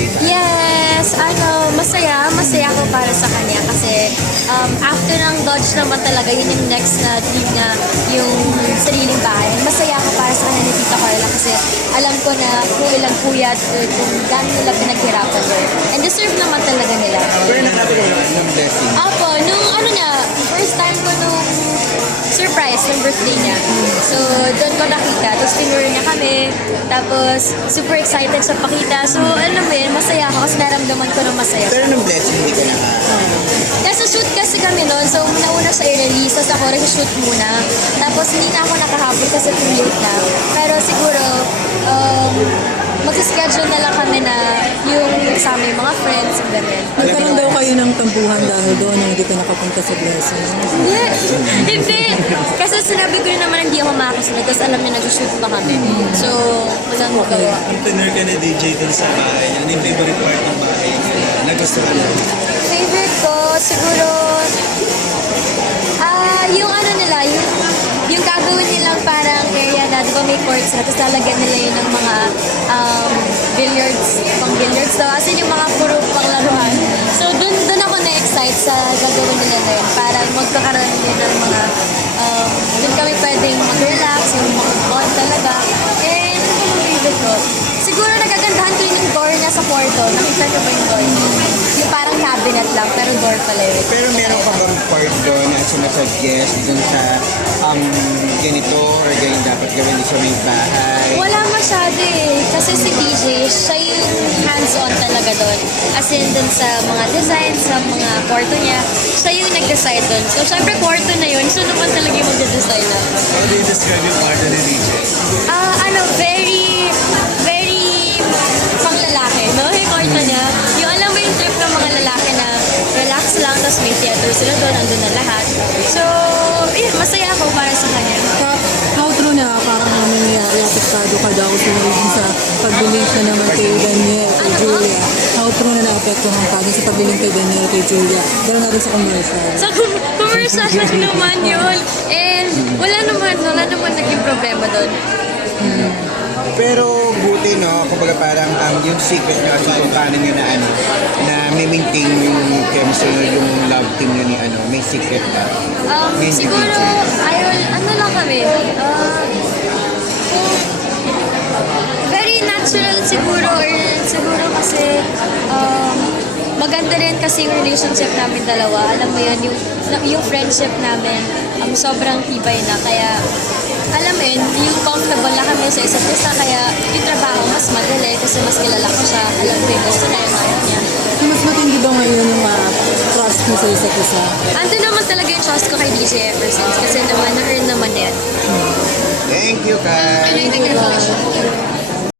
DJ? Yes, masaya ako para sa kanya kasi after ng Dodge naman talaga, yun yung next na dream na yung sariling bahay. Masaya ako para sa kanya ni Tita Carla kasi alam ko na kung ilang puyat or kung gano'n nila pinaghirapan doon. And deserve naman talaga nila. Pero nakapagawa ng blessing. Ako, nung first time ko nung surprise ng birthday niya. So, doon ko nakita. Tapos tinuro niya kami. Tapos, super excited siya pakita. So, alam mo yun, masaya ako kasi naramdaman ko na masaya siya. Pero ng blessing, hindi ka Kasi shoot kasi kami noon. So, una siya i-release. Tapos ako rin-shoot muna. Tapos, hindi na ako nakahabol kasi too late na. Pero siguro, magsischedule na lang kami na yung kasama yung mga friends, yung ganun. Nagkaroon daw kayo ng tampuhan dahil doon na hindi ka nakapunta sa blessing. Hindi. Kasi sinabi ko rin naman hindi ako makakasunod. Tapos alam niya nag-shoot pa kami. So, walang magawa. Ang tenor ka na DJ dun sa bahay. Ano yung favorite part ng bahay niya? Nagustuhan mo? Favorite ko, siguro, yung nila, yung gagawin nilang parang area na, di ba may courts na, tapos lalagyan nila yun ng mga pang billiards daw. As in yung mga puro pang laruan. So, dun ako na-excite sa gagawin nila na yun. Para magkakaroon din ng mga, dun kami pwedeng mag-relax, yung mag-bond talaga. And, ano yung favorite ko? Siguro nagagandahan ko yung door niya sa kwarto. Nakita niyo ba yung door? Yung parang cabinet lang, pero door pala yun. Pero meron ka bang part doon na sumasasuggest dun sa ganito or ganyan dapat gawin sa may bahay? Wala masyado eh. Kasi si DJ, siya yung hands-on talaga doon. As in, dun sa mga design, sa mga kwarto niya, siya yung nag-decide doon. So, syempre, kwarto na yun. So, naman talaga yung mag-design na. How do you describe yung part ni DJ? Very pang-lalaki, no? Yung kwarto niya. Yung alam mo yung trip ng mga lalaki na relax lang, tapos may theater sila doon, andun na lahat. So, masaya ako para sa kanya. How true na parang nangyayari, apektado ka daw sa pagbiling siya naman kay Daniel, kay Julia. How true na naapektuhan ka dun sa pagbiling kay Daniel, kay Julia. Gano'n na rin sa commercial. Sa commercial naman yun. And wala naman naging problema doon. Pero buti no, kumbaga parang yung secret nyo at kung paano nyo na may maintain yung chemistry nyo, yung love team nyo ni may secret ka. Siguro, lang kami. Very natural siguro or siguro kasi maganda rin kasi yung relationship namin dalawa. Alam mo yun, yung friendship namin sobrang tibay na. Kaya, alam mo yun, yung comfortable na kami sa isa't isa. Kaya yung trabaho mas madali kasi mas kilala ko siya. Alam ko yung gusto na yung ayaw niya. Mas matindi ba ngayon yung trust mo sa isa't isa? Ando naman talaga yung trust ko kay DJ ever since. Kasi naman, na-earn naman yan. Thank you, Kai. Thank you.